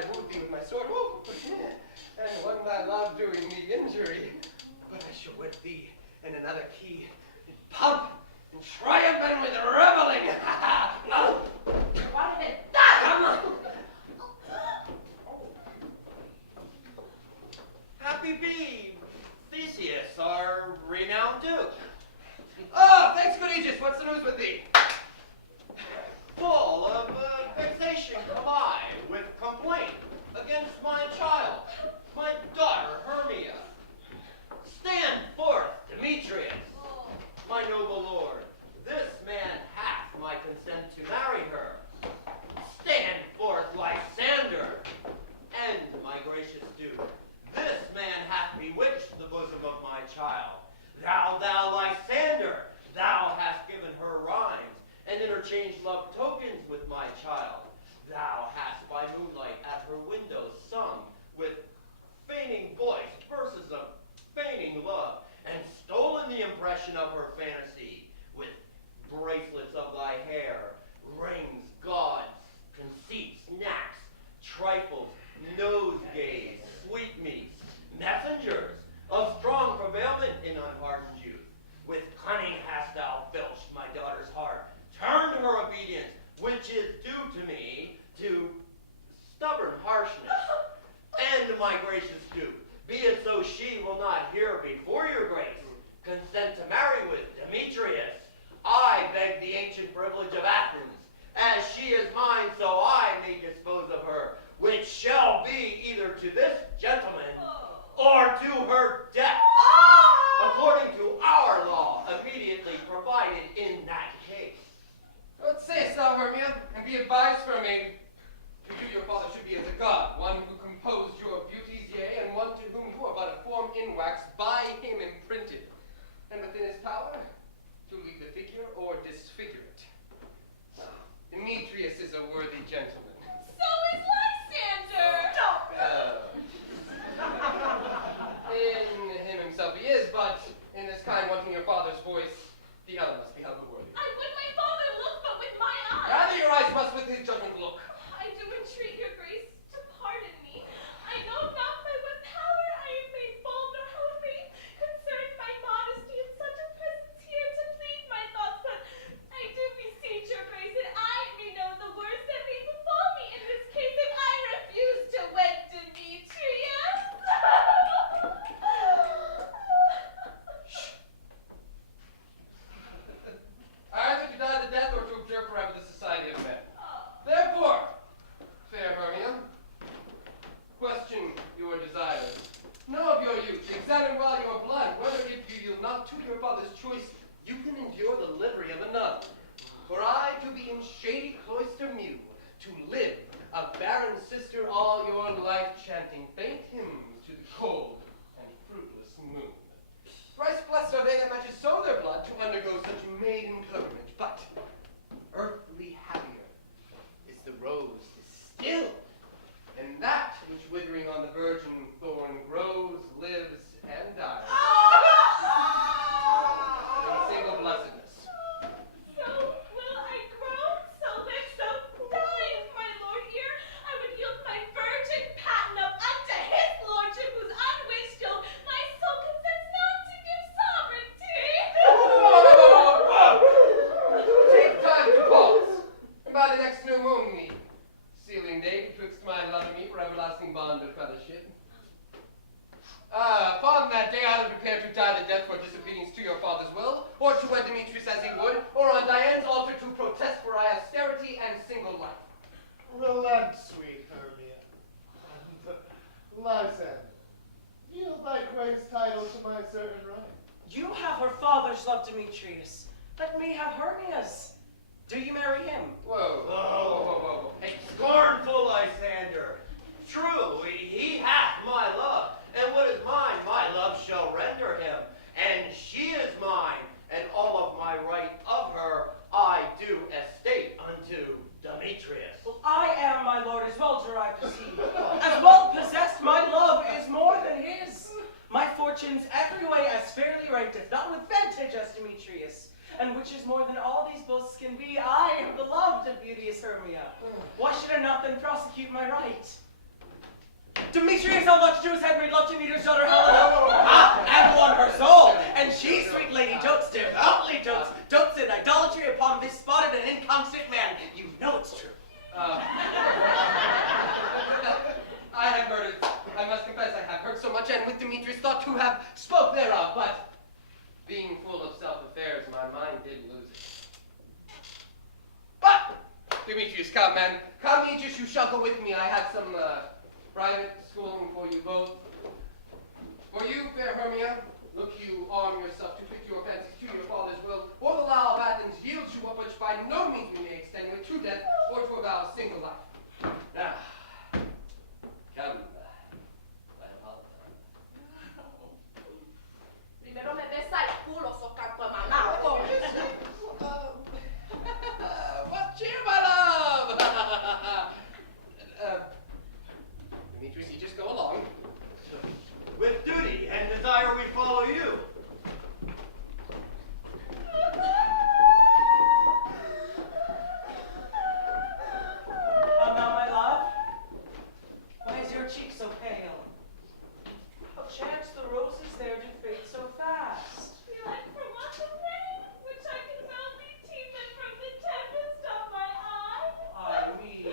I wound thee with my sword, and one thy love doing me injury. But I shall wed thee in another key, in pomp, in triumph, and with reveling. What is it? Come on. Happy be, Theseus, our renowned duke. Oh, thanks, good Aegis. What's the news with thee? Full of vexation come I, with complaint against my child, my daughter Hermia. Stand forth, Demetrius, my noble lord. This man hath my consent to marry her. Stand forth, Lysander, and my gracious duke. This man hath bewitched the bosom of my child. Thou Lysander, thou hast given her rhymes, and interchanged love tokens with my child. Thou hast by moonlight at her window sung with feigning voice verses of feigning love, and stolen the impression of her fantasy with bracelets of thy hair, rings, gauds, conceits, knacks, trifles, nosegays, sweetmeats, messengers of strong prevailment in unhardened youth. With cunning hast thou filched my daughter's heart, turned her obedience, which is due to me, to stubborn harshness. And my gracious duke, be it so she will not hear before your grace, consent to marry with Demetrius. I beg the ancient privilege of Athens, as she is mine, so I may dispose of her, which shall be either to this gentleman or to her death, according to our law immediately provided in that case. What sayest thou, Hermia? And be advised from me. To you your father should be as a god, one who composed your beauties, yea, and one to whom you are but a form in wax, by him imprinted, and within his power to leave the figure or disfigure it. Demetrius is a worthy gentleman. So is Lysander. Stop. In him himself he is, but in this kind wanting your father's voice, the other must be held worthy. I would my father look, but with my eyes. Rather your eyes must with his judgment look. I do entreat your grace to pardon me. I know not by what power I am made bold or how faith concerns my modesty in such a presence here to plead my thoughts, but I do beseech your grace that I may know the worst that may befall me in this case if I refuse to wed Demetrius. Either to die the death or to observe forever the society of men. Therefore, fair Hermia, question your desires. Know of your youth, examine well your blood, whether if you yield not to your father's choice, you can endure the livery of a nun. For I to be in shady cloister mew, to live a barren sister all your life, chanting faint hymns to the cold and fruitless moon. Thrice blessed are they that matches sow their blood to undergo such maiden pilgrimage, but earthly happier is the rose distilled, and that which withering on the virgin thorn grows, lives, and dies in single blessedness. So will I grow, so live, so die, if my lord here. I would yield my virgin patent up unto his lordship, whose unwished still my soul consents not to give sovereignty. Take time to pause, and by the next new moon meet, sealing day betwixt my love and me for everlasting bond of fellowship. Upon that day either prepare to die the death for disobedience to your father's will, or to wed Demetrius as he would, or on Diane's altar to protest for austerity and single life. Relent, sweet Hermia. Lysander, yield thy grace title to my certain right. You have her father's love, Demetrius. Let me have Hermia's. Do you marry him? Whoa. Hey, scornful Lysander. True, he hath my love, and what is mine, my love shall render him. And she is mine, and all of my right of her I do estate unto Demetrius. Well, I am, my lord, as well derived to see. As well possessed, my love is more than his. My fortunes every way as fairly ranked, if not with vantage, as Demetrius. And which is more than all these both Demetrius held much to his head, made love to Nita's daughter Helena, and won her soul. And she, sweet lady, dotes, devoutly dotes in idolatry upon this spotted and inconstant man. You know it's true. I have heard it. I must confess I have heard so much, and with Demetrius thought to have spoke thereof, but being full of self-affairs, my mind did lose it. But, Demetrius, come, man. Come, Aegis, you shall go with me. I have some private schooling for you both. For you, fair Hermia, look you arm yourself to fit your fancies to your father's will, or the law of Athens yields you up which by no means we may extenuate to death, or to avow a single life. Now, come, my Allentown. Primero me besa el culo, so canto de malao. What cheer, my love? Demetrius, you just go along. With duty and desire we follow you. How now, my love? Why is your cheek so pale? How chance the roses there do fade so fast? Feel like from want of rain, which I can well be teepen from the tempest of my eye. Ay me,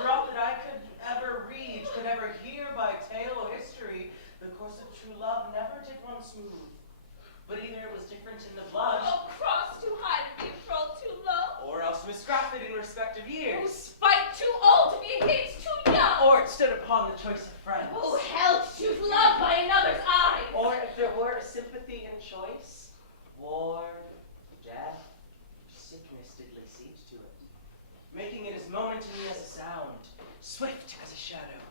for aught that I could ever read, could ever hear by tale or history, the course of true love never did run smooth. But either it was different in the blood, Oh, cross too high to be trolled too low. or else misgrafted in respect of Oh, years, spite too old to be engaged too young. or it stood upon the choice of friends, Oh, hell to choose love by another's eyes. or if there were a sympathy in choice, war, death, sickness did lay siege to it, making it as momentary as a sound, swift as a shadow,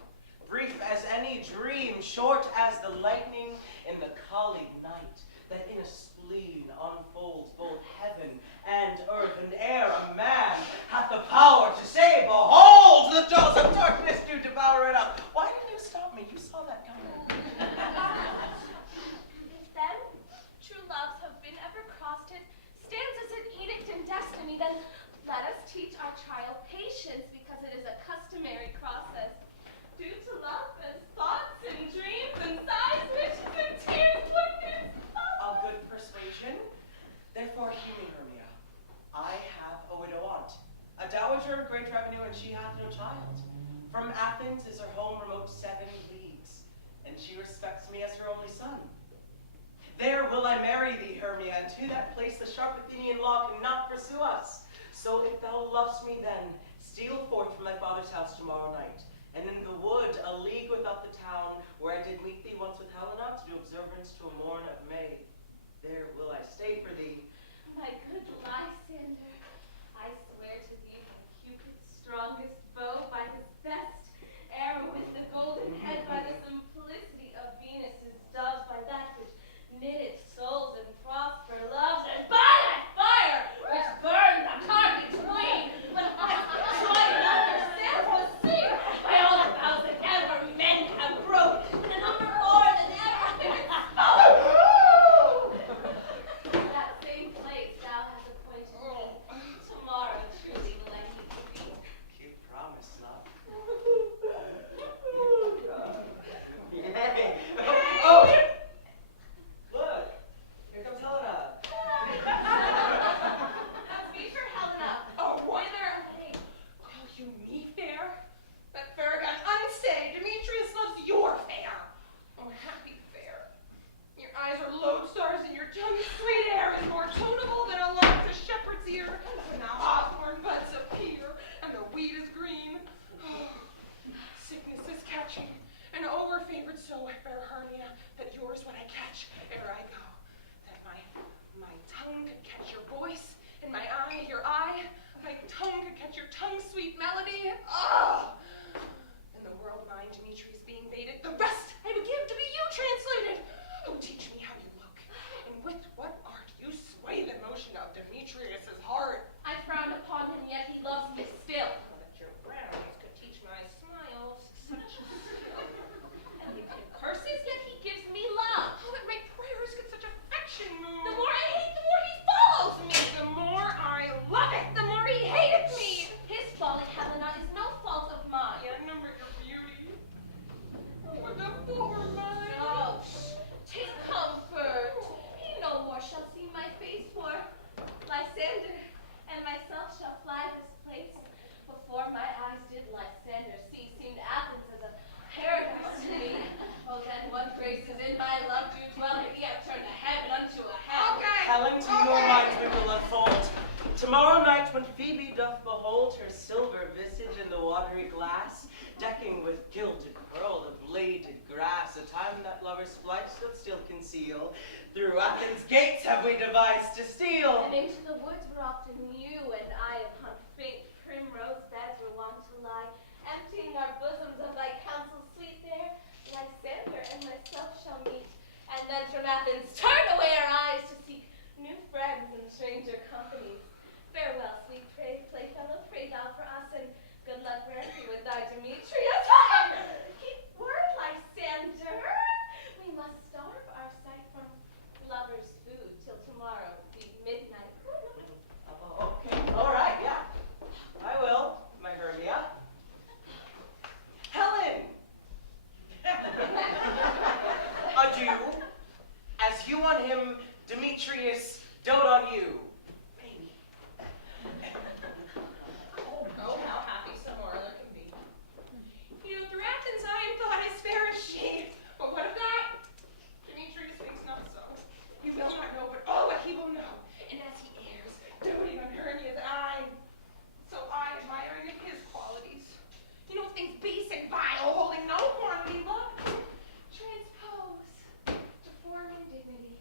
brief as any dream, short as the lightning in the colleague night, that in a spleen unfolds both heaven and earth, and ere a man hath the power to say, behold, the jaws of darkness do devour it up. Why did you stop me? You saw that coming. If then true loves have been ever crossed, it stands as an edict in destiny, then let us teach our child patience, because it is a customary process. Due to love and thoughts and dreams and sighs, wishes and tears, what is A good persuasion. Therefore, hear me, Hermia. I have a widow aunt, a dowager of great revenue, and she hath no child. From Athens is her home remote 7 leagues, and she respects me as her only son. There will I marry thee, Hermia, and to that place the sharp Athenian law cannot pursue us. So if thou lovest me then, steal forth from thy father's house tomorrow night, and in the wood, a league without the town, where I did meet thee once with Helena, to do observance to a morn of May. There will I stay for thee. my good Lysander? I swear to thee by Cupid's strongest bow, by his best arrow with the golden head, by the simplicity of Venus's doves, by that which knitted souls and prosper loves, and by that fire which burned the Carthage queen, when I joined under sails was sea, by all the vows that ever men have broke, in a number more than ever I have spoke. That same place thou hast appointed me. Tomorrow truly will I meet thee. Keep promise, love. Hey. Oh! Look, here comes Helena. That's me for Helena. Oh, what? Whither away? Call you me fair? That Farragon unsay, Demetrius loves your fair. Oh, happy fair. Your eyes are lodestars, and your tongue's sweet air is more tonable than a lark to shepherd's ear. When the hawthorn buds appear, and the wheat is green. Oh, sickness is catching, and over-favored so, fair Hermia, that yours when I catch ere I go. That my tongue could catch your voice, and my eye your eye. My tongue could catch your tongue's sweet melody. Ah! And the world mine, Demetrius being baited, the rest I would give to be you translated. Oh, teach me how you look, and with what art you sway the motion of Demetrius's heart. I frown upon him, yet he loves me still. Oh, that your frowns could teach my smiles such skill. And if he curses, yet he gives me love. Oh, that my prayers could such affection move. The more I hate, the more he follows me. The more I love it, the more he hated me. His folly, Helena, is no fault baby doth behold her silver visage in the watery glass, decking with gilded pearl the bladed grass, a time that lover's flight doth still conceal. Through Athens' gates have we devised to steal. And into the woods were often you and I upon faint primrose beds were wont to lie, emptying our bosoms of thy counsel sweet there, Lysander and myself shall meet, and then from Athens turn away our eyes to seek new friends and stranger companies. Farewell, sweet playfellow, pray thou for us, and good luck grant thee with thy Demetrius. Keep word, Lysander. We must starve our sight from lovers' food till tomorrow be midnight. Okay, all right, yeah. I will, my Hermia. Helen! Adieu. As you on him, Demetrius, dote on you. Baby. Oh, how happy some Orla can be. You know, through Athens I am thought as fair as she. But what of that? Demetrius thinks not so. He will not know, but oh, what he will know. And as he errs, doting on Hermia's eye, so I admiring of his qualities. You know, things base and vile, holding no quantity, love transpose to form and dignity.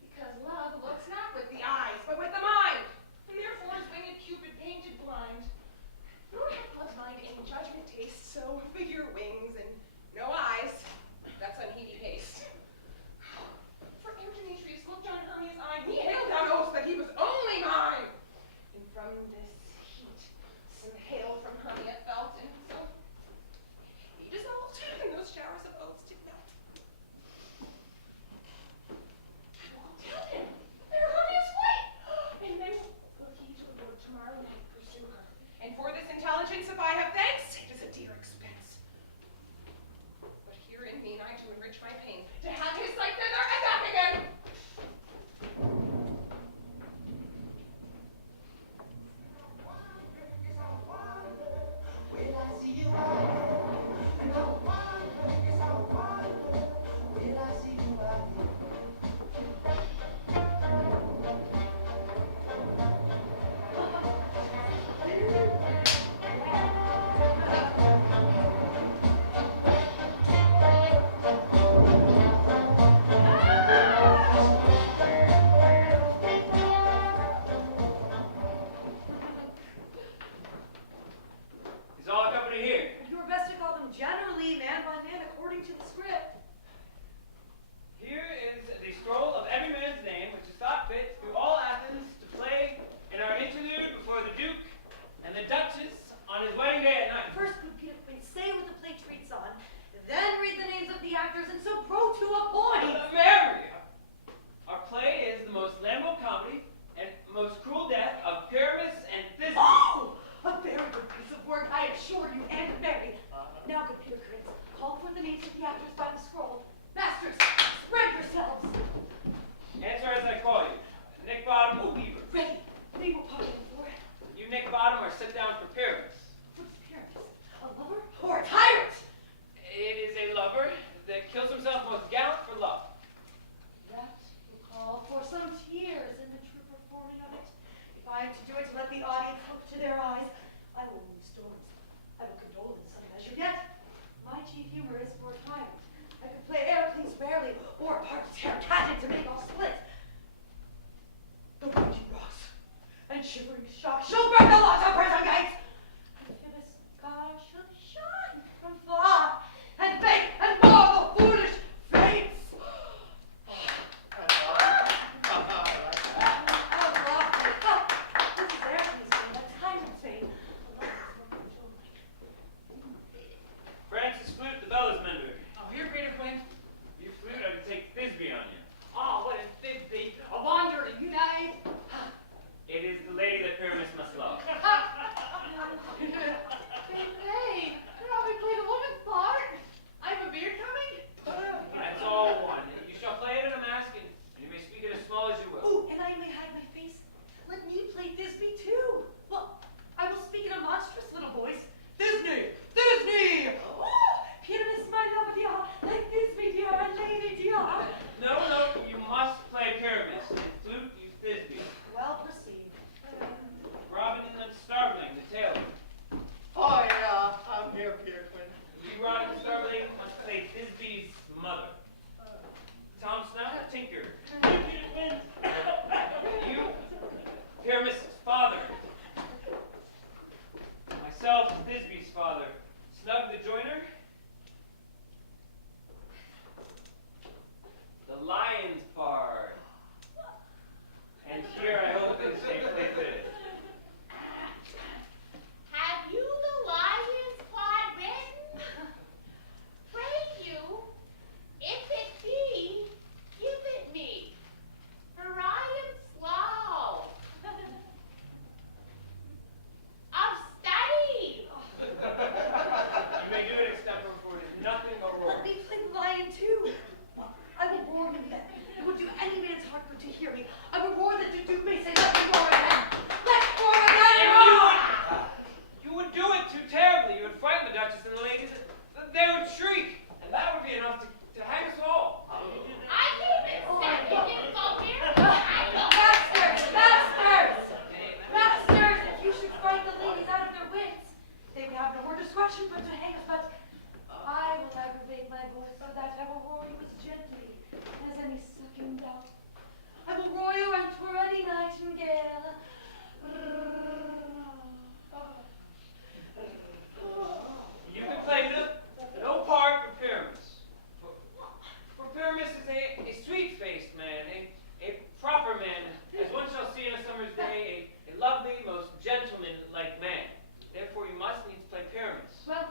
Because love looks not with the eyes, but with the mind. And therefore is winged Cupid painted blind. Nor hath love's mind any judgment taste, so figure wings and no eyes. That's unheedy haste. For ere Demetrius looked on Hermia's eye, he hailed down oaths that he was only mine. And from this heat, some hail from Hermia felt, and so he dissolved, and those showers of oaths did melt. I will tell him, there Hermia's flight, and then will he to the wood tomorrow night pursue her. And for this intelligence, if I have thanks, it is a dear expense. But herein mean I to enrich my pain, to have his sight thither and back again. Is all the company here? You were best to call them generally, man by man, according to the script. Here is the scroll of every man's name, which is thought fit through all Athens to play in our interlude before the Duke and the Duchess on his wedding day at night. First, good Peter Quinn, say what the play treats on, then read the names of the actors, and so grow to a point. Mary! Our play is the most Lambo comedy and most cruel death of Pyramus and Thisbe. Oh! A very good piece of work, I assure you, and Mary. Now, good Peter Quinn, call for the names of the actors by the scroll. Masters, spread yourselves. Answer as I call you. Nick Bottom or Weaver. Ready. Name what part for. You Nick Bottom are sit down for Pyramus. What's Pyramus? A lover or a tyrant? It is a lover that kills himself most gallant for love. That will call for some tears in the true performing of it. If I am to do it to let the audience look to their eyes, I will move storms. I will condole in some measure. Yet, my chief humor is for a tyrant. I could play Heracles rarely, or a part to tear cat to make all split. The raging rocks and shivering shock shall break the locks of prison gates. And Phoebus' car shall shine from far and bake and mar the foolish fates. Francis Flute, the bellows mender. Oh, here, Peter Quinn. If you flute, I could take Thisbe on you. Oh, what is Thisbe? A wanderer, you night? It is the lady that Pyramus must love. scratch it, but to hang us, but I will aggravate my voice so that I will roar you as gently as any sucking dove. I will roar you and twirl any nightingale. You can play no part for Pyramus. For Pyramus is a sweet-faced man, a proper man, as one shall see on a summer's day, a lovely, most gentleman-like man. Therefore, you must needs play Pyramus. Well,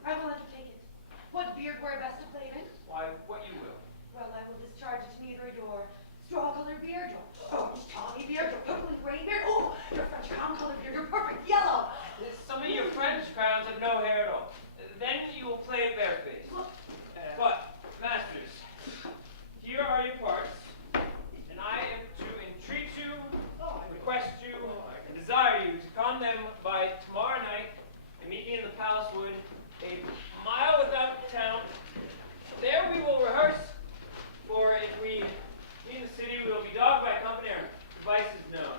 I will undertake it. What beard were I best to play in? Why, what you will. Well, I will discharge it to neither your straw-colored beard, your orange tawny beard, your purple and gray beard. Oh, your French crown-colored beard, your perfect yellow. Some of your French crowns have no hair at all. Then you will play a bareface. But, masters, here are your parts, and I am to entreat you, request you, and desire you to come them by tomorrow night and meet me in the palace wood, a mile without town. There we will rehearse, for if we meet in the city, we will be dogged by company or devices known.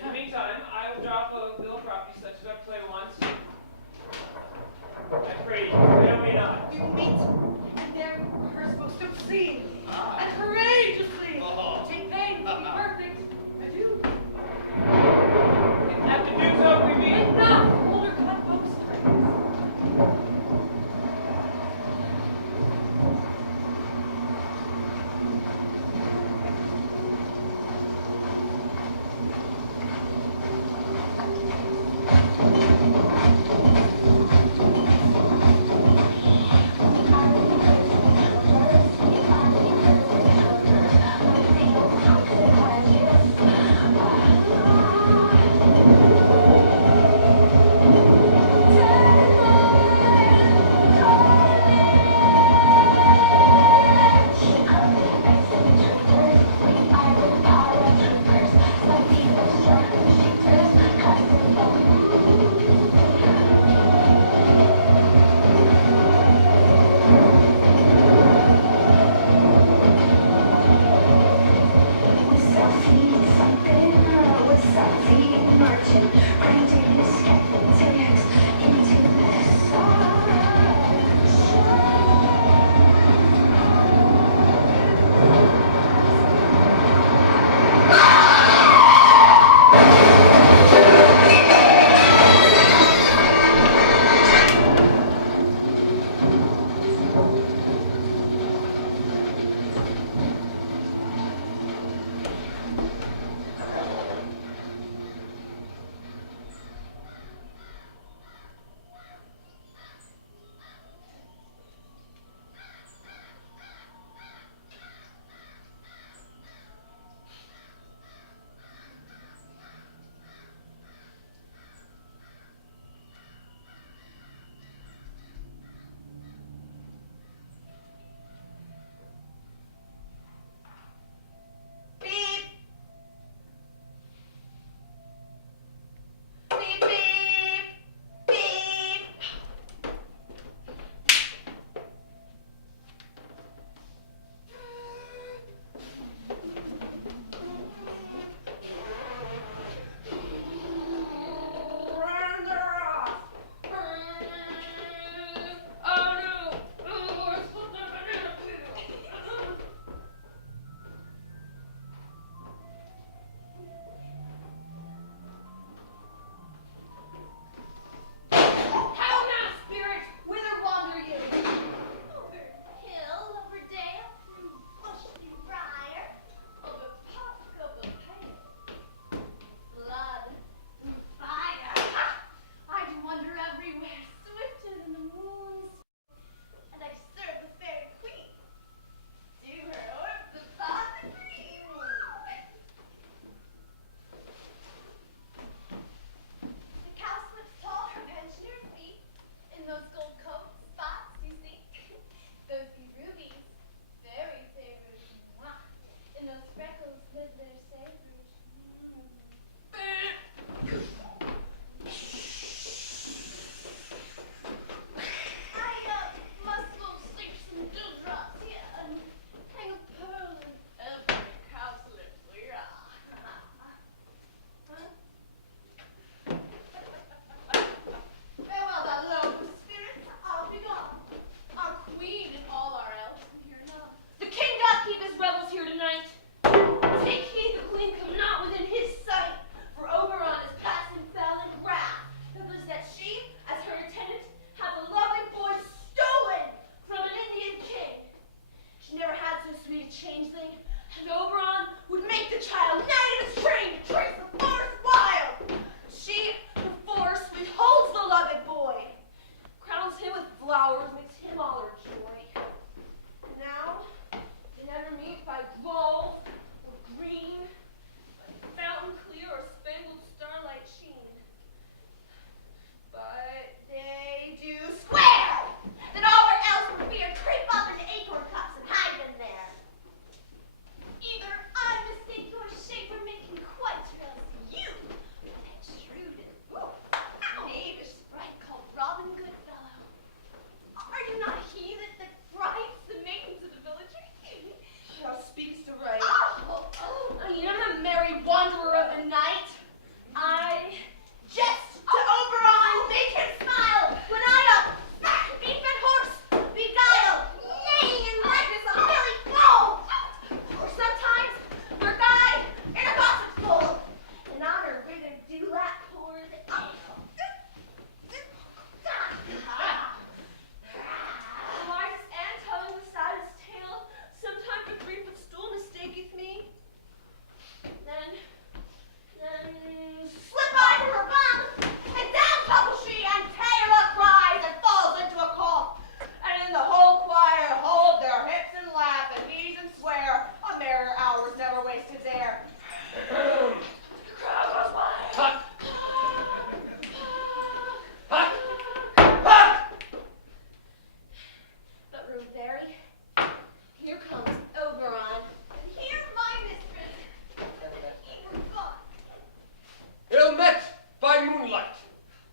In the meantime, I will drop a bill of property such as I play once. I pray you, fail me not. We will meet, and there we will rehearse most obscene and courageously. Take pain, will be perfect. Adieu. And at the Duke's Oak we meet. Enough, older cut folks' friends.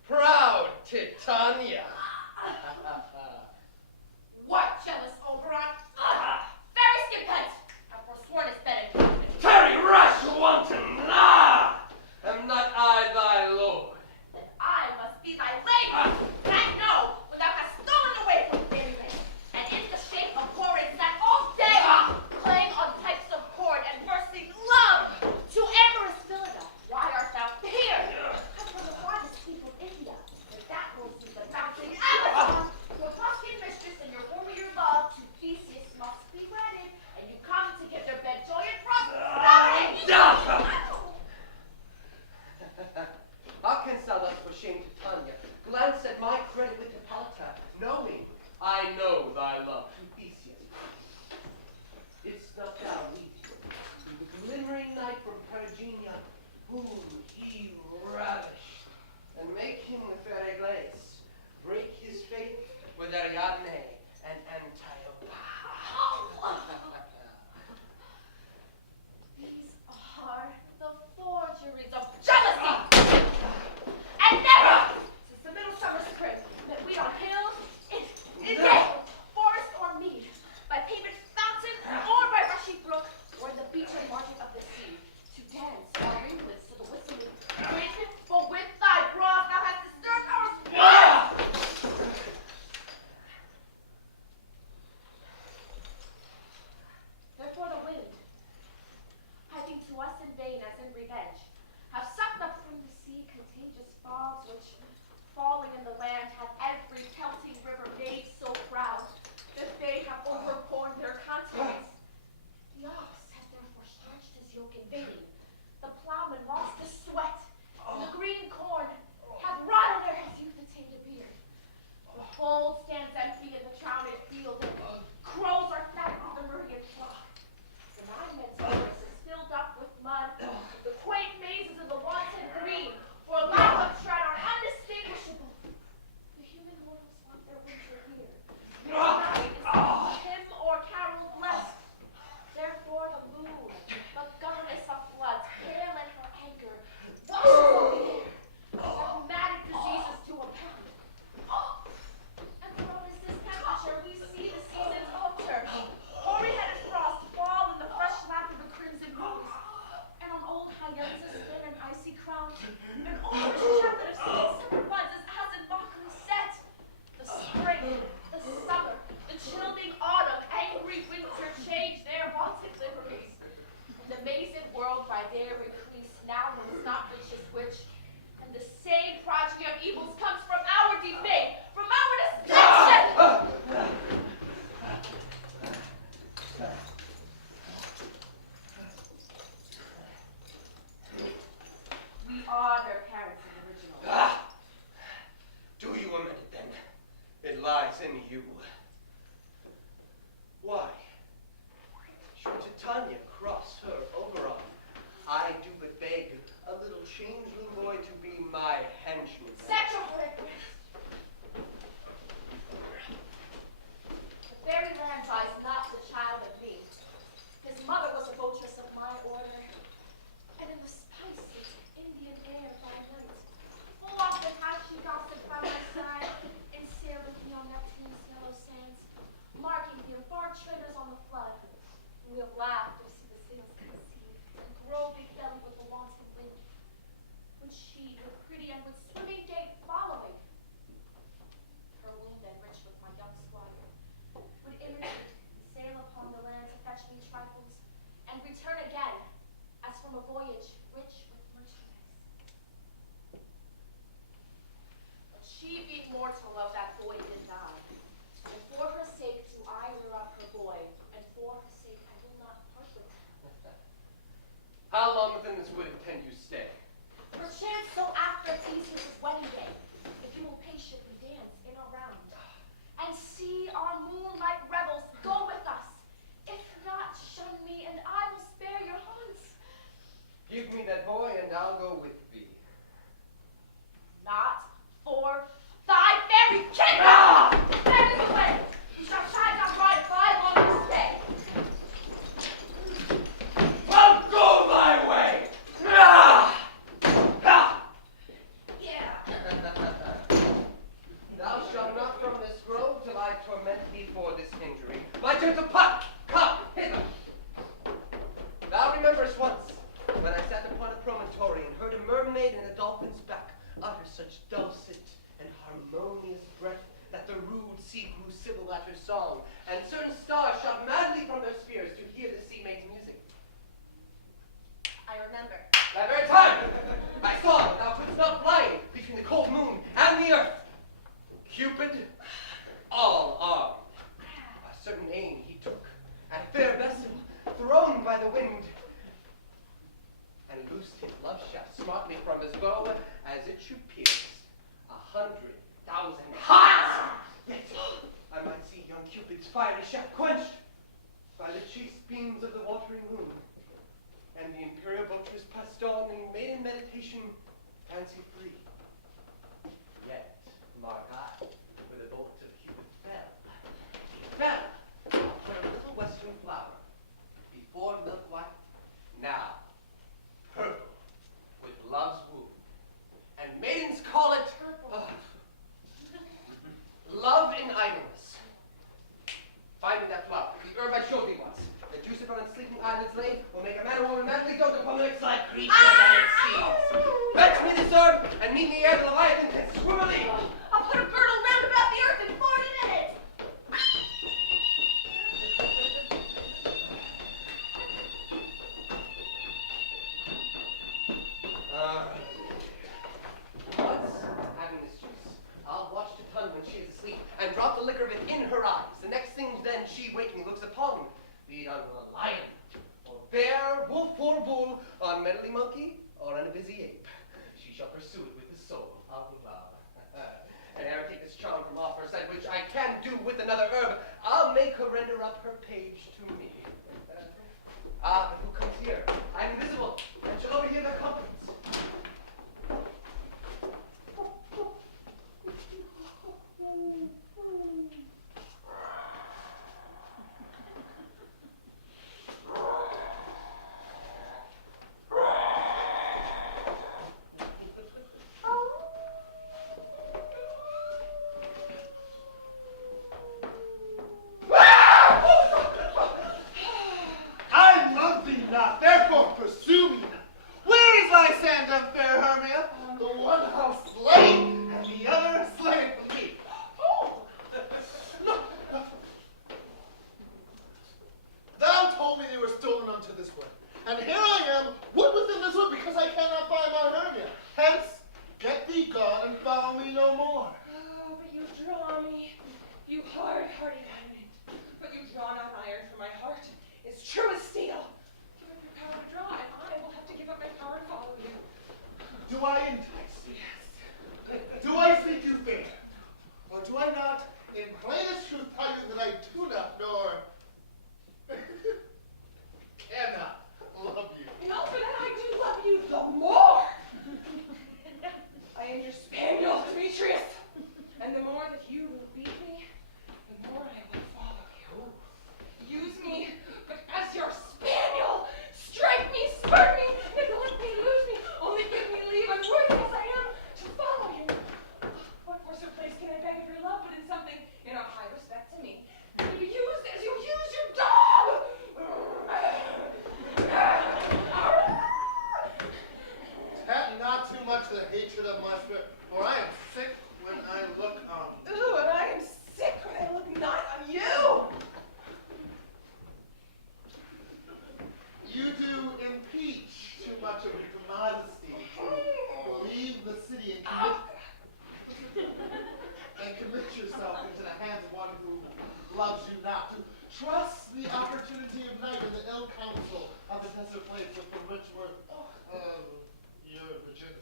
Proud Titania. What, jealous Oberon? Very skipent! I've forsworn his bed. Very rash wanton. Am not I thy lord? Then I must be thy lady. And know when thou hast stolen away from Fairyland, and in the shape of warring sat all day, playing on pipes of chord and versing love to amorous Phillida. Why art thou here? Come from the farthest steep of India, where that will see the mountain Allentown. Your Tuscan mistress and your warrior love to Theseus must be wedded, and you come to give their bed joy and prosperity. How canst thou thus for shame, Titania, glance at my credit with Hippolyta, knowing I know thy love to Theseus? Didst not thou meet the glimmering knight from Perigenia, whom he ravished, and make him with Pericles break his faith with Ariadne and Antiope? These are the forgeries of jealousy! And never, since the Midsummer spring, met we on hill, in dale, forest or mead, by pavement fountain or by rushy brook, or in the beaten margin of the sea, to dance our ringlets to the whistling wind, for with thy broth thou hast disturbed our spirits! Therefore the wind, piping to us in vain as in revenge, have sucked up from the sea contagious fogs which, falling in the land, have every pelting river made so proud that they have overpoured their continents. The ox hath therefore stretched his yoke in vain, the plowman lost his sweat, and the green corn hath rotted ere his youth attained a beard. The fold stands empty in the drowned field, and crows are flattened with the myriad flock. The nine men's forest is filled up with mud, the quaint mazes of the wanton green, for lack of tread are undistinguishable. The human mortals want their winter here. Night is hymn or carol blessed. Therefore the moon, the governess of floods, pale in her anger, washes over the air, rheumatic diseases to abound. And from this temperature we see the seasons alter. Hoary-headed frost fall in the fresh lap of the crimson rose, and on old hyacinths spin an icy crown. An orange chaplet of sweet summer buds is as in mockery set. The spring, the summer, the chilling autumn, angry winter change their vaunted liveries. And the mazed world by their increase now knows not which is which. And the same progeny of evils comes from our defame, from our destruction! We are their parents in the original. Do you amend it then? It lies in you. Why? Should Titania cross her Oberon, I do but beg a little changeling boy to be my henchman. Set your heart at rest. The fairy land buys not the child of me. His mother was a votress of my order, and in the spicy Indian air by night, full often has she gossiped by my side, and sailed with me on Neptune's yellow sands, marking the embarked traders on the flood. And we have laughed to see the sails conceive, and grow big-bellied with the wanton wind, when she, with pretty and with swimming gait following, her wound enriched with my young squire, would imitate, sail upon the land to fetch me trifles, and return again, as from a voyage rich with merchandise. But she being mortal of that boy did die, and for her sake do I rear up her boy, and for her sake I will not part with her. How long within this wood intend you stay? Perchance so after Theseus' wedding day, if you will patiently dance in a round, and see our moonlight revels go with us. If not, shun me, and I will spare your haunts. Give me that boy, and I'll go with thee. Not for thy very kingdom! That is the way. You shall shine not ride by longer stay. I'll go my way! Yeah! torment thee for this injury. My gentle pup, come hither. Thou rememberest once, when I sat upon a promontory and heard a mermaid and a dolphin's back utter such dulcet and harmonious breath that the rude sea grew civil at her song, and certain stars shot madly from their spheres to hear the sea make music. I remember. That very time, I saw that thou couldst not fly between the cold moon and the earth. Cupid, all armed, a certain aim he took at a fair vessel thrown by the wind, and loosed his love shaft smartly from his bow as it should pierce 100,000 hearts. Yet I might see young Cupid's fiery shaft quenched by the chaste beams of the watery moon, and the imperial boaters passed on in maiden meditation, fancy free. Yet, mark I, where the bolt of Cupid fell. He fell for a little western flower, before milk white, now purple with love's womb. And maidens call it love in idleness. Find me that flower, the herb I showed thee once. The juice upon its sleeping eyelids laid will make a man or woman madly dote upon the next like creature that it sees. Fetch me this herb and meet me ere the Leviathan can swim a league. I'll put a girdle round about the earth in 40 minutes. Once, having this juice, I'll watch to tun when she is asleep and drop the liquor of it in her eyes. The next thing then she waking looks upon, be it on a lion, or bear, wolf, or bull, on meddling monkey, or on a busy ape. She shall pursue it with the soul of love. And ere I take this charm from off her sight, which I can do with another herb, I'll make her render up her page to me. But who comes here? I'm invisible, and shall overhear their conference. I love thee not, therefore pursue me not. Where is thy stand up, fair Hermia? The one house slave, and the other a slave for me. Oh! Look! Thou told me they were stolen unto this wood, and here I am, wood within this wood, because I cannot find my Hermia. Hence, get thee gone and follow me no more. Oh, but you draw me, you hard-hearted adamant. But you draw not iron, for my heart is true as steel. Give up your power to draw, and I will have to give up my power to follow you. Do I entice you? Yes. Do I think you fair? Or do I not, in plainest truth, tell you that I do not nor cannot love you? No, for that I do love you the more. I am your spaniel, Demetrius. And the more that you will beat me, the more I will follow you. Use me, but as your spaniel. Strike me, spur me, neglect me, lose me. Only give me leave, unworthy as I am, to follow you. What worse place can I beg of your love but in something in a high respect to me? You use as you use your dog. Have not too much the hatred of my spirit, for I am sick when I look on thee. Ooh, and I am sick when I look not on you. You do impeach too much of your modesty to leave the city and commit yourself into the hands of one who loves you not, to trust the opportunity of night and the ill counsel of the desert place with the rich worth of your virginity.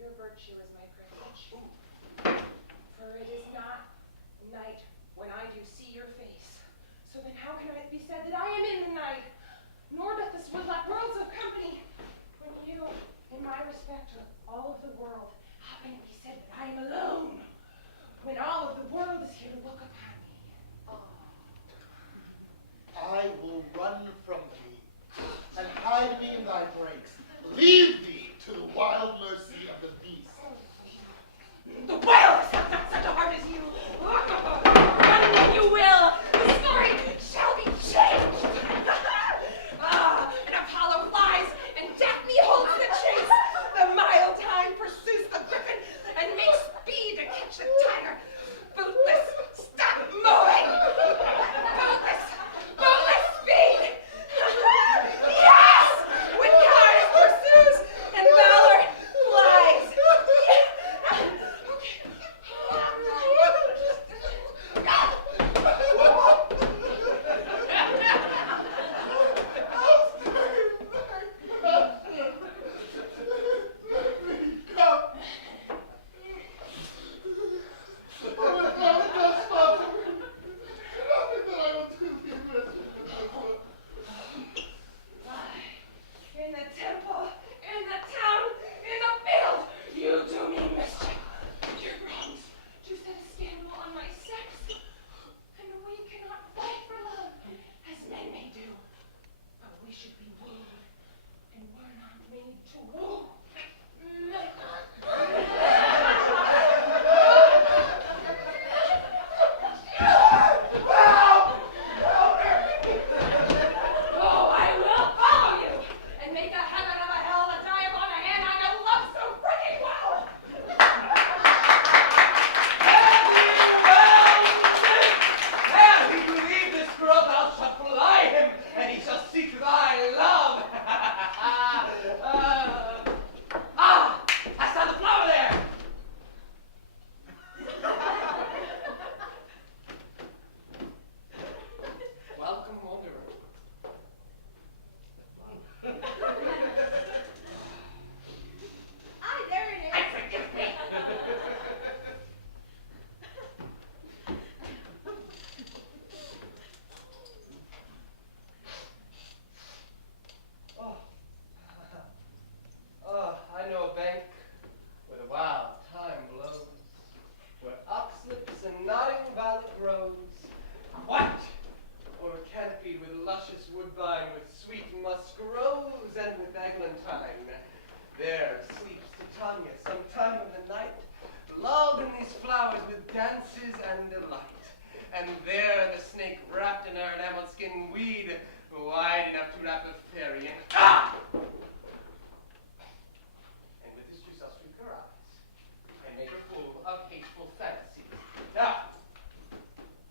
Your virtue is my privilege. For it is not night when I do see your face. So then how can it be said that I am in the night? Nor doth this wood lack worlds of company. When you, in my respect to all of the world, how can it be said that I am alone? When all of the world is here to look upon me. I will run from thee and hide me wine with sweet musk rose and with eglantine. There sleeps Titania some time of the night, lulled in these flowers with dances and delight. And there the snake wrapped in her enameled skin weed, wide enough to wrap a fairy in. Ah! And with this juice I'll streak her eyes and make her full of hateful fantasies. Now,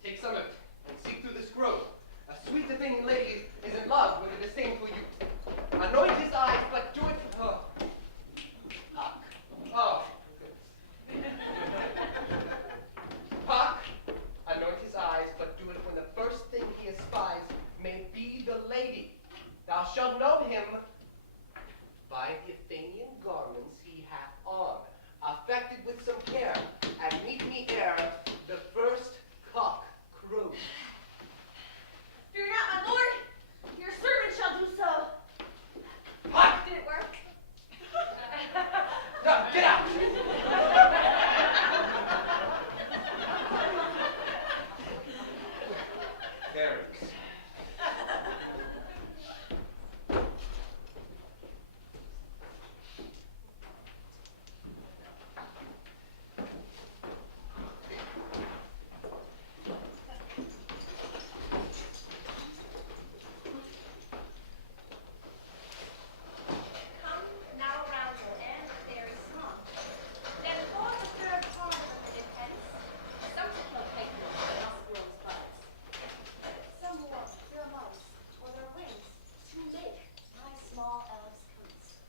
take some of it and seek through this grove. A sweet Athenian lady is in love with a disdainful youth. Anoint his eyes, but do it for her. Puck. Oh, goodness. Puck. Anoint his eyes, but do it when the first thing he espies may be the lady. Thou shalt know him by the Athenian garments he hath on, affected with some care, and meet me ere the first cock crows. Fear not, my lord. Your servant shall do so. Puck! Did it work? No, get out! Fairies. Come now around her and the fairy song. Then for the third part of a minute hence, some to locate the muscular's buzz. Some more their mouths or their wings to make my small elves cunts.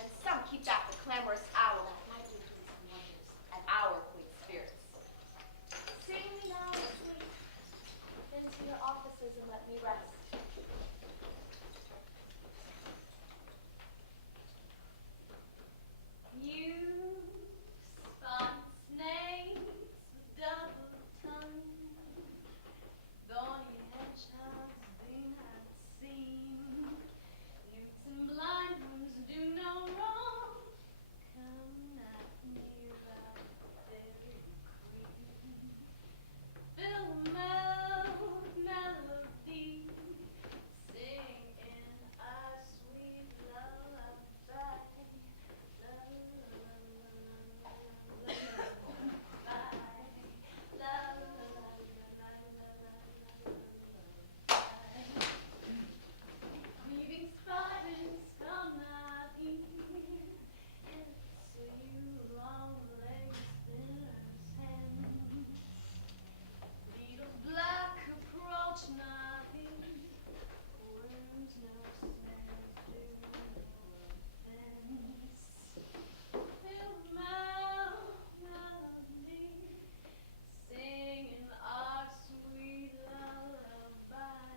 And some keep back the clamorous owl that nightly does some wonders at our queen spirits. Sing me now and sleep, then to your offices and let me rest. You spun snakes with double tongue, thorny hedgehogs do not seem, newts and blind ones do no wrong. Come not near our fairy queen. Fill melody, sing in our sweet lullaby. Weaving spiders come out here, and so you long legs spinners hands. Beetles black approach not here, worms no snares do no offense. Fill melody, singing our sweet lullaby.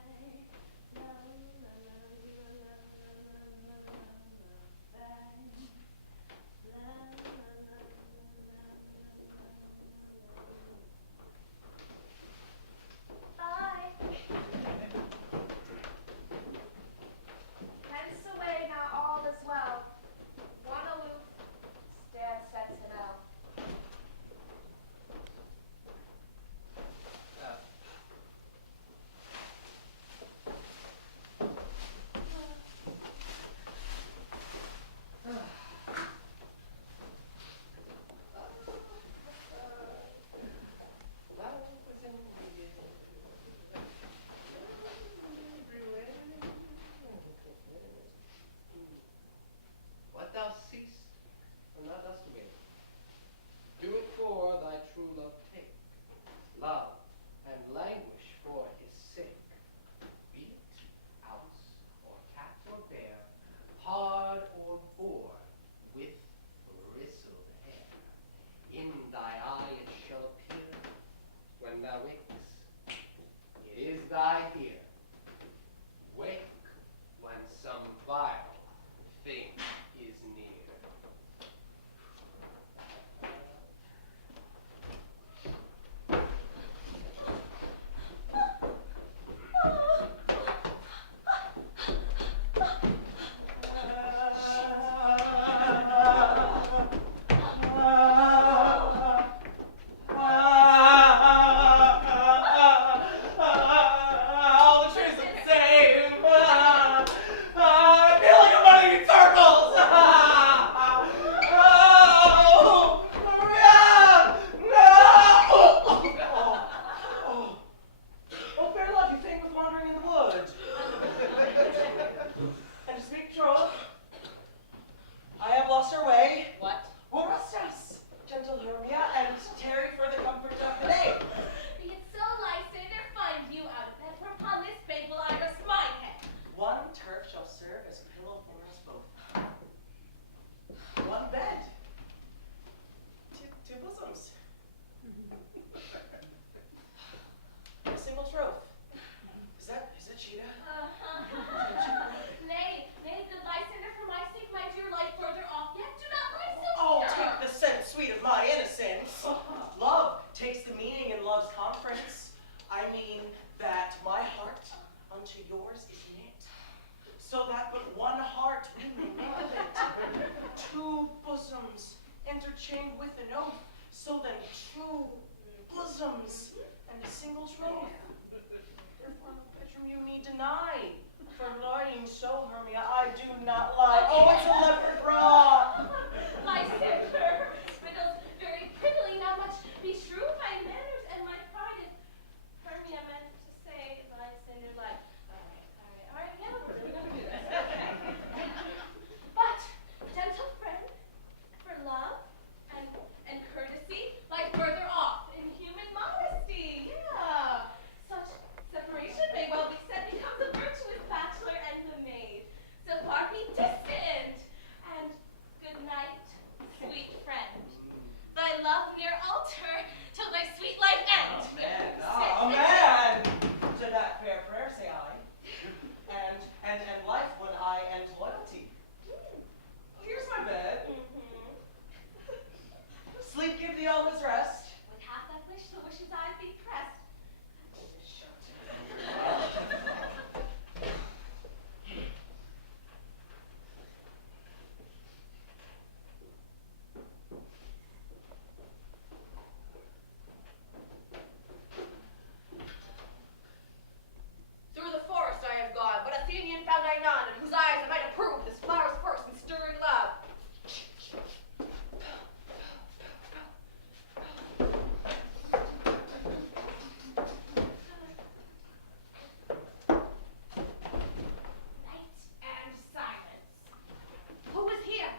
Bye. Hence away now all is well. One aloof, stared sentinel. What thou seest, and thou dost win. Do it for thy true love take. Love and languish for his sake. Be it ouse or cat or bear, pard or boar, with bristled hair. In thy eye it shall appear when thou wakes. It is thy here. Wake when some vile thing is near. I'll so that but one heart will love it. Two bosoms interchained with an oath, so then two bosoms and a single troth. Therefore no bedroom you need deny. For lying so, Hermia, I do not lie. Oh, it's a leopard bra! Lysander, riddles very prettily, not much be true. My manners and my pride is Hermia meant to say Lysander like. All right, yeah, we're really gonna do this. Okay. But, gentle friend, for love and courtesy, lie further off in human modesty. Yeah. Such separation may well be said becomes a virtuous bachelor and the maid. So far be distant. And good night, sweet friend. Thy love near altar till thy sweet life end. Amen! To that fair prayer say I. And life when I end loyalty. Here's my bed. Sleep give thee all his rest. With half that wish, the wish's eyes be pressed. Through the forest I have gone, but Athenian found I none, in whose eyes I might approve this flower's first and stirring love. Night and silence. Who is here?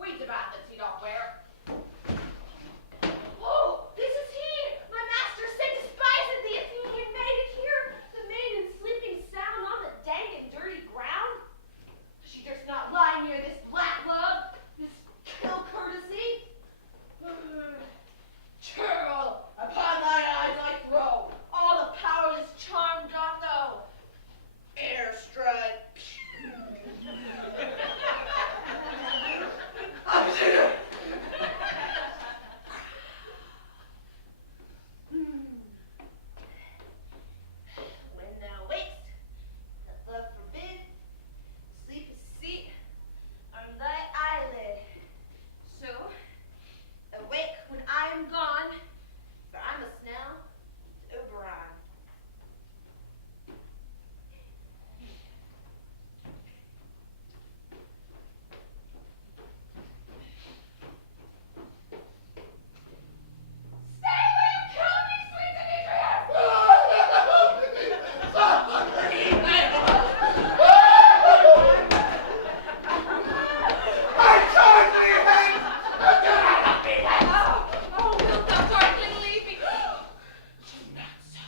Weeds about this you don't wear. Oh, this is he! My master said despised the Athenian maiden here, the maiden sleeping sound on the dank and dirty ground. She durst not lie near this black love, this ill courtesy. Churl, upon thine eyes I throw, all the powerless charm doth know. Air strut. When thou wakest, doth love forbid, sleep is seat on thy eyelid. So, awake when I am gone, for I must now to Oberon. Stay where you killed me, sweet Demetrius! Oh, wilt thou darkly leave me? Not so.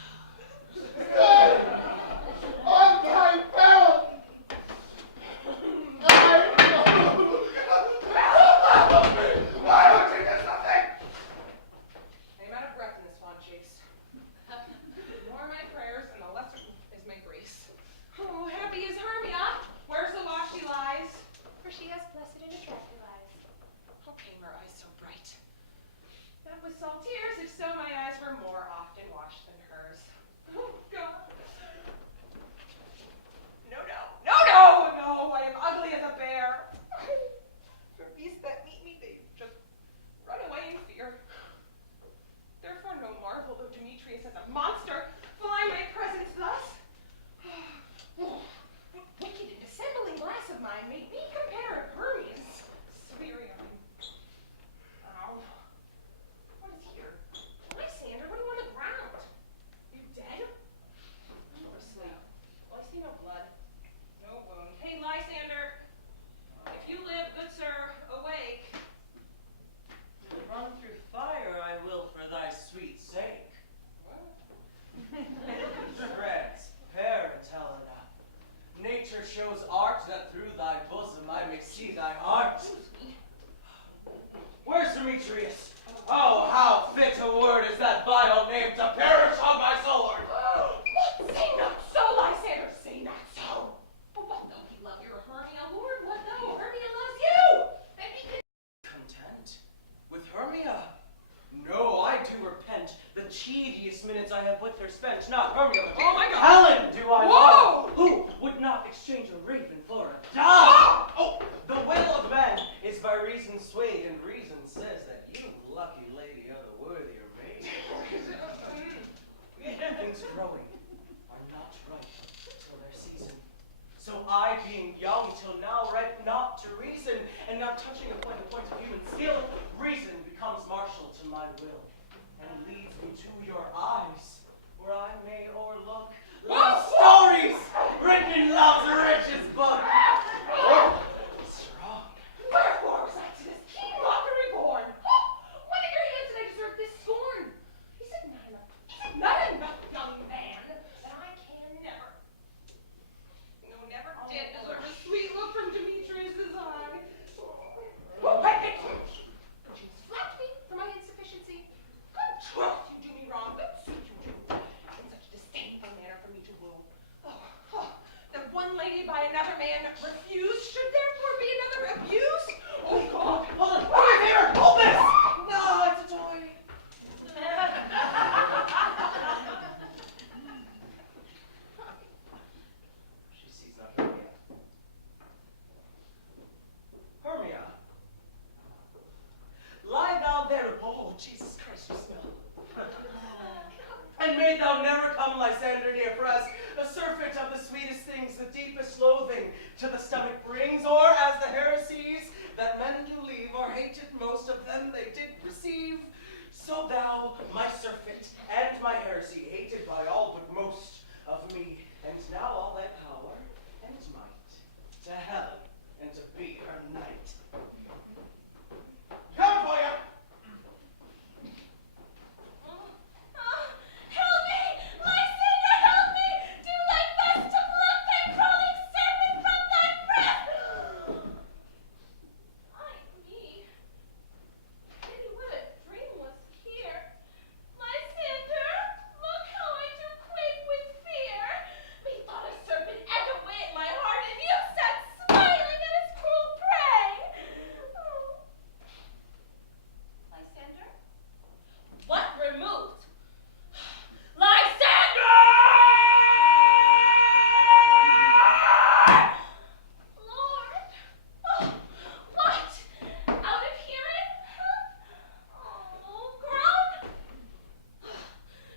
On thy belt! Why don't you do something? I'm out of breath in this fond chase. The more my prayers and the lesser is my grace. Oh, happy is Hermia. Where's the lost she lies? For she has blessed and attractive eyes. How came her eyes so bright? That with salt tears, if so, my eyes were more often washed than hers. Oh, God. No, I am ugly as a bear. For beasts that meet me, they just run away in fear. Therefore, no marvel though Demetrius as a monster fly my presence thus. What wicked and dissembling glass of mine made me compare Hermia's Sverion. Ow. What is here? Lysander, what are you on the ground? You dead? Or asleep? Well, I see no blood. No wound. Hey, Lysander! If you live, good sir, awake. Run through fire I will for thy sweet sake. What? tedious minutes I have with her spent, not Hermia, but Oh my God. Helen do I Whoa! love, who would not exchange a raven for a dove. Oh, the will of man is by reason swayed, and reason says that you, lucky lady, are the worthier maid. Things growing are not ripe till their season. So I, being young till now, ripe not to reason, and now touching upon the point of human skill, reason becomes martial to my will, and leads me to your eyes, where I may o'erlook love stories written in love's richest book. Strong. Wherefore was I to this keen mockery born? When at your hands did I deserve this scorn? He said not enough, young man, that I can never, no, never did deserve a sweet look from Demetrius's eye. Hey, she has flapped me for my insufficiency. Good troth, you do me wrong, good sooth you do. In such disdainful manner for me to woo. That one lady by another man refused should therefore be another abused? Oh God! Hold on, right here, hold this! No, it's a toy. She sees not Hermia. Hermia, lie thou there, oh Jesus Christ, you smell. And may thou never come, Lysander, near for us, a surfeit of the sweetest things, the deepest loathing to the stomach brings, or as the heresies that men do leave are hated, most of them they did receive. So thou, my surfeit, and my heresy, hated by all but most of me, and now all thy power and might to Helen, and to be her knight. Come for ya! Help me! Lysander, help me! Do thy best to pluck thy crawling serpent from thy breast! Ay me! Pity what a dream was here. Lysander, look how I do quake with fear. Methought a serpent ate away at my heart, and you sat smiling at its cruel prey. Lysander? What removed? Lysander! Lord! Oh, what? Out of hearing? Oh, groan?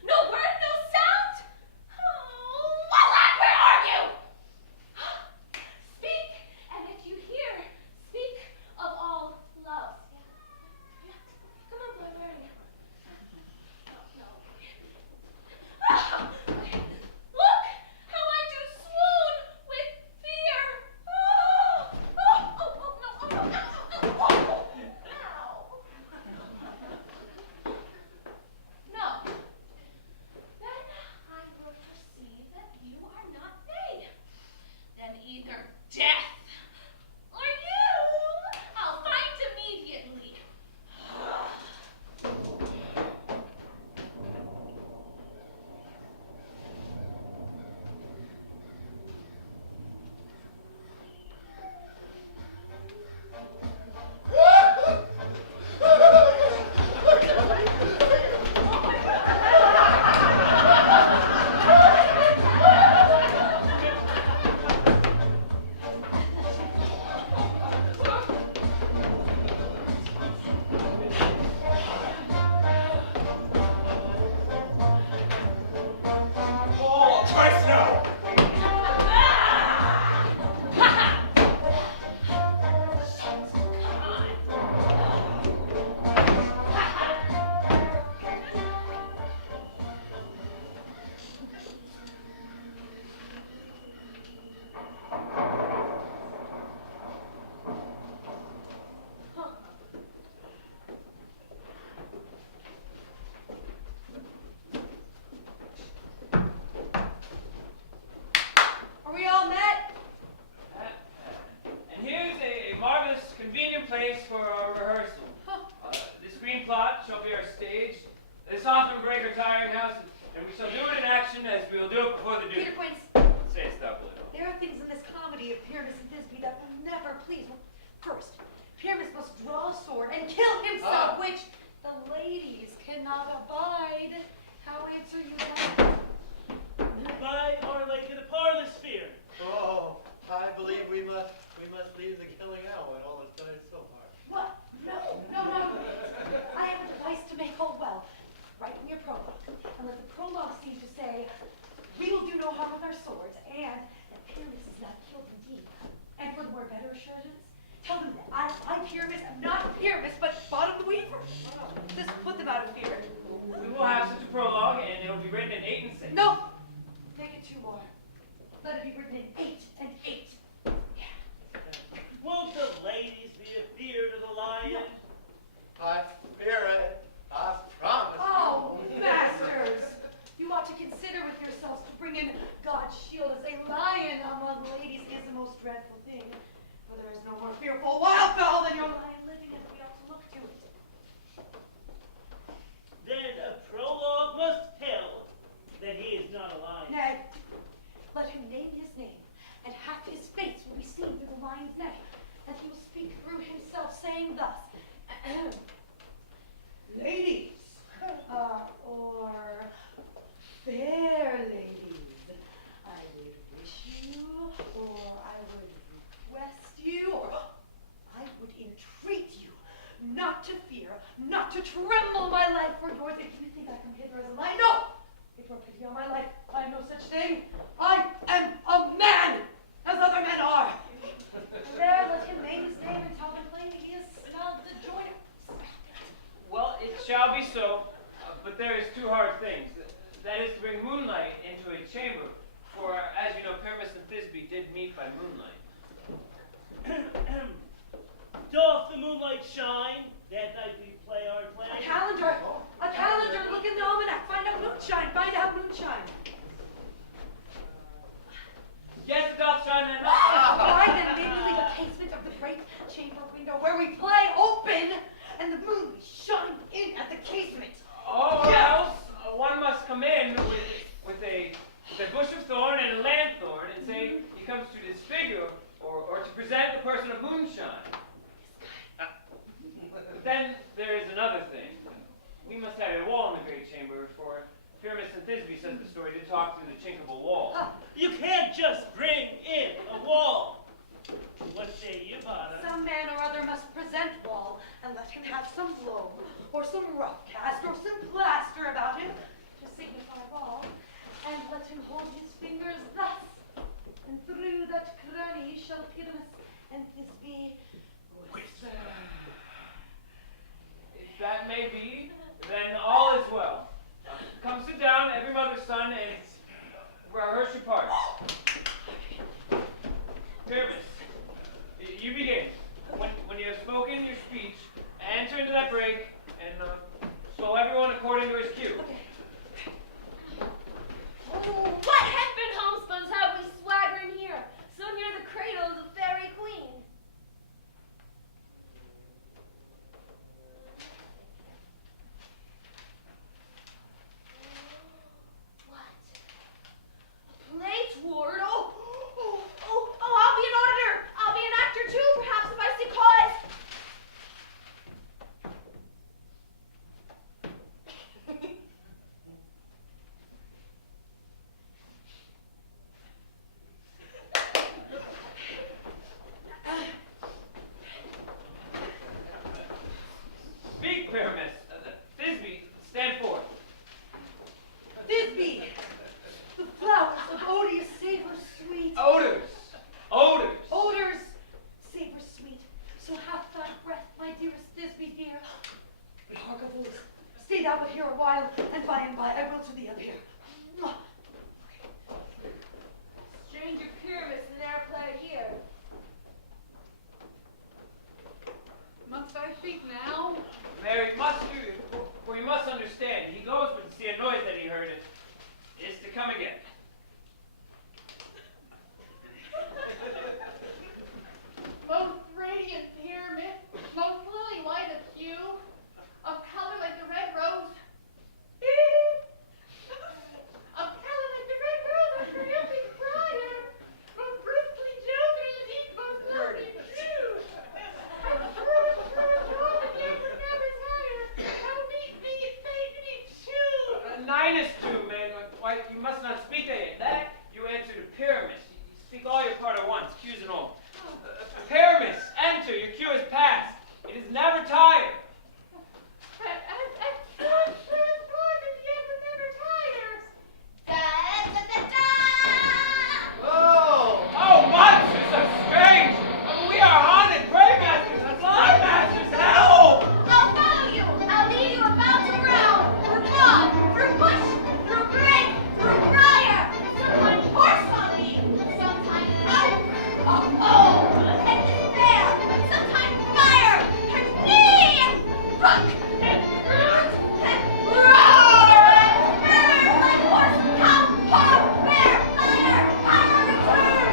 No word, no sound? Oh, well, lad, where are you? Speak, and if you hear, speak of all love. Yeah. Come on, boy, where are you? No. Look how I do swoon with fear. No. No. Then I will perceive that you are not they. Then either death or you I'll find immediately. Oh, Christ, no! Are we all met? And here's a marvelous, convenient place for our rehearsal. This green plot shall be our stage. This often break our tiring house, and we shall do it in action as we will do it before the duke. Peter Quince, Sayest thou, Pluto? there are things in this comedy of Pyramus and Thisbe that will never please. Well, first, Pyramus must draw a sword and kill himself, which the ladies cannot abide. answer you that. By Our Lady of the Parlor Sphere. Oh, I believe we must leave the killing out when all is done so far. What? No. I have a device to make all well. Write in your prologue, and let the prologue seem to say, we will do no harm with our swords, and that Pyramus is not killed indeed. And for the more better assurance, tell them that I Pyramus am not Pyramus, but Bottom the Weaver. This will put them out of fear. We will have such a prologue, and it'll be written in 8 and 6. No! Make it 2 more. Let it be written in 8 and 8. Won't the ladies be afeard of the lion? No. I fear it. I promise. Oh, masters! You ought to consider with yourselves to bring in God's shield as a lion among ladies is the most dreadful thing. For there is no more fearful wildfowl than your lion living, and we ought to look to it. Then a prologue must tell that he is not a lion. Nay, let him name his name, and half his face will be seen through the lion's neck, and he will speak through himself, saying thus, ladies, or fair ladies, I would wish you, or I would request you, or I would entreat you not to fear, not to tremble my life for yours. If you think I come hither as a lion, no! It were pity on my life. I am no such thing. I am a man, as other men are. There, let him name his name and tell them plainly he is not the joiner. Well, it shall be so, but there is 2 hard things. That is to bring moonlight into a chamber, for, as you know, Pyramus and Thisbe did meet by moonlight. Doth the moonlight shine? That night we play our play. A calendar. Look in the almanac. Find out moonshine. Yes, it doth shine that night. Why then maybe leave a casement of the great chamber window where we play open, and the moon will shine in at the casement. Oh, else one must come in with a bush of thorn and a lanthorn and say he comes to disfigure or to present the person of moonshine. Then there is another thing. We must have a wall in the great chamber, for Pyramus and Thisbe says the story to talk through the chink of a wall. You can't just bring in a wall. What say you, Bottom? Some man or other must present wall, and let him have some loam, or some rough cast, or some plaster about him, to signify wall, and let him hold his fingers thus, and through that cranny shall Pyramus and Thisbe whisper. If that may be, then all is well. Come sit down, every mother's son, and rehearse your parts. Pyramus, you begin. When you have spoken your speech, enter into that break, and slow everyone according to his cue. What husband homespuns have we swaggering here, so near the cradles of fairy queens? What? A play toward? Oh, I'll be an auditor. I'll be an actor too, perhaps, if I see cause. Speak, Pyramus. Thisbe, stand forth. Thisbe, the flowers of odious savor sweet. Odors. Odors, savor sweet. So hath thy breath, my dearest Thisbe dear. But hark of those, stay thou but here a while, and by I will to thee appear. Stranger Pyramus in their play here. Must I speak now? Mary, must you, for you must understand, he goes but to see a noise that he heard, it is to come again. Most radiant pyramid, most lily white of hue, of color like the red rose. Of color like the red rose, a triumphing briar, most bristly joker and deep, most lovely true. And true, all the never higher, how meet me, it made me minus 2, man. Why, you must not speak that. You answer to Pyramus. You speak all your part at once, cues and all. Pyramus, enter. Your cue is past. It is never tired. Oh! Oh, monsters so strange! We are haunted prey masters and fly masters! Help! I'll follow you. I'll lead you about around, through bog, through bush, through brake, through briar. Sometimes horse on me, sometimes oak, and despair. Sometimes fire and me, rock and root and roar and burn like horse, cow, hog, bear, fire, power, return.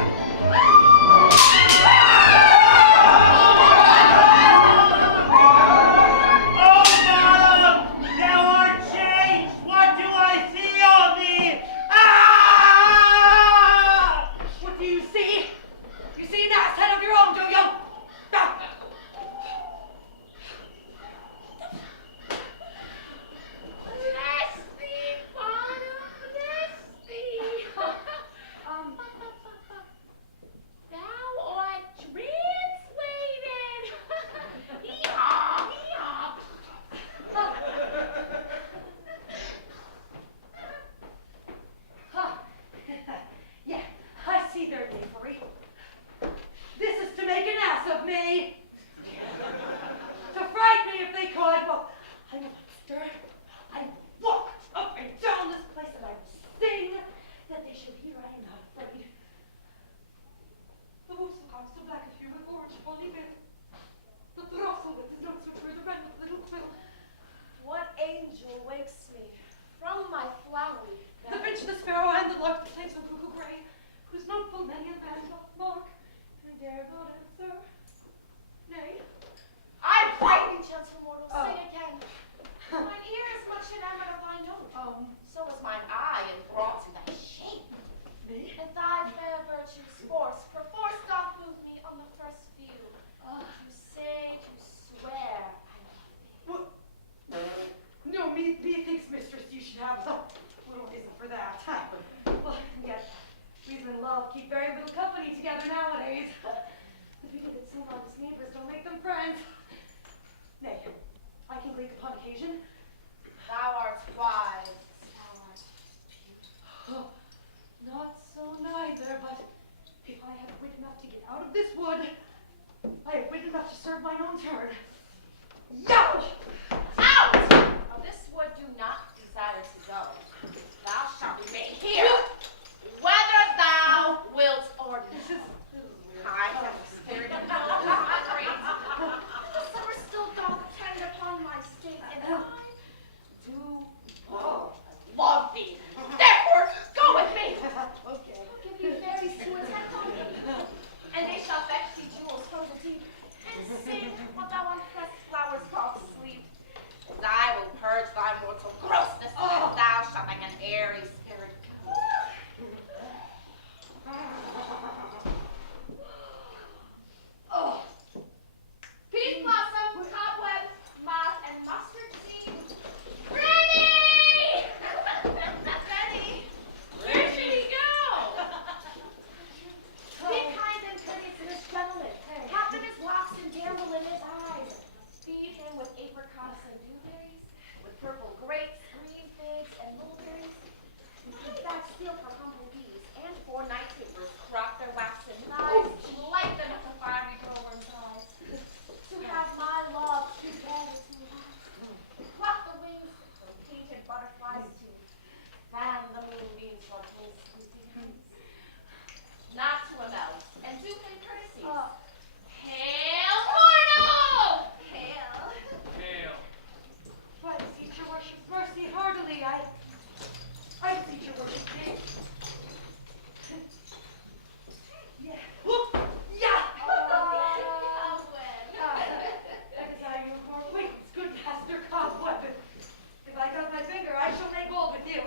Oh, Mom! Thou art changed! What do I see on thee? Ah! What do you see? You see an ass head of your own, do you? Ah! Bless thee, Father, bless thee. Thou art translated. Yeehaw, yeehaw. Huh. Yeah, I see their knavery. This is to make an ass of me. To frighten me if they could. Well, I will not stir. I will walk up and down this place and I will sing that they should hear I am not afraid. The wolves are so black as you with orange bonny bill. The throstle with his notes which were the red with little quill. What angel wakes me from my flowery The bed? finch, the sparrow, and the lark, the snakes, the cuckoo gray, whose note full many a man doth mark, and dare not answer. Nay. I pray thee, gentle mortal, Oh. sing again. Mine ear is much enamored of thy note. So is mine eye enthralled to thy shape. Me? And thy fair virtue's force perforce doth move me on the first view. To say, to swear, I love thee. What? No, methinks, mistress, you should have some little reason for that. Well, yes, reason and love keep very little company together nowadays. The pity that some honest neighbors don't make them friends. Nay, I can gleek upon occasion. Thou art wise, thou art beautiful. Oh, not so neither, but if I have wit enough to get out of this wood, I have wit enough to serve mine own turn. Yow! Out! Of this wood do not desire to go. Thou shalt remain here, whether thou wilt or This not. is weird. I have the spirit of those memories. The summer still doth tend upon my state, and I do love thee. Therefore, go with me. Okay. I'll give you fairies to attend on thee, and they shall fetch thee jewels from the deep, and sing what thou on pressed flowers call sleep. And I will purge thy mortal grossness, and thou shalt like an airy spirit come. Oh, Peach blossom, cobweb, moth, and mustard seed. Ready! Ready? Where should he go? Be kind and courteous to this gentleman. Cap in his locks and gamble in his eyes. Feed him with apricots and dewberries, with purple grapes, green figs, and mulberries. Keep back steel for humble bees, and for night keepers crop their waxen knives, light them at the fiery glowworm's eyes. To have my love together to last. Pluck the wings from painted butterflies to fan the moonbeams on his sleeping hands. Not to a mouse, and do him courtesy. Hail mortal! Hail! Hail. I beseech your worship's mercy heartily. I beseech your worship. Yeah. Whoop! Yeah! I desire you more wings, good master cobweb. If I cut my finger, I shall make gold with you.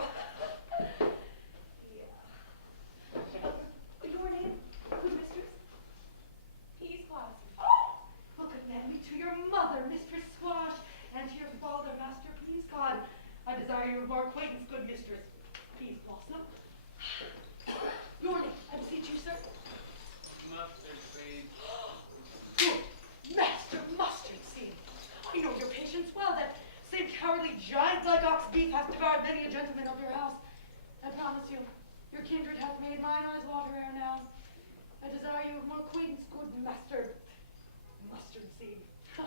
Yeah. Your name, good mistress? Peace blossom. Well, commend me to your mother, Mistress Squash, and to your father, Master Peascod. I desire your more acquaintance, good beef hath devoured many a gentleman of your house. I promise you, your kindred hath made mine eyes water ere now. I desire you of more acquaintance, good master. Mustard seed. Ha!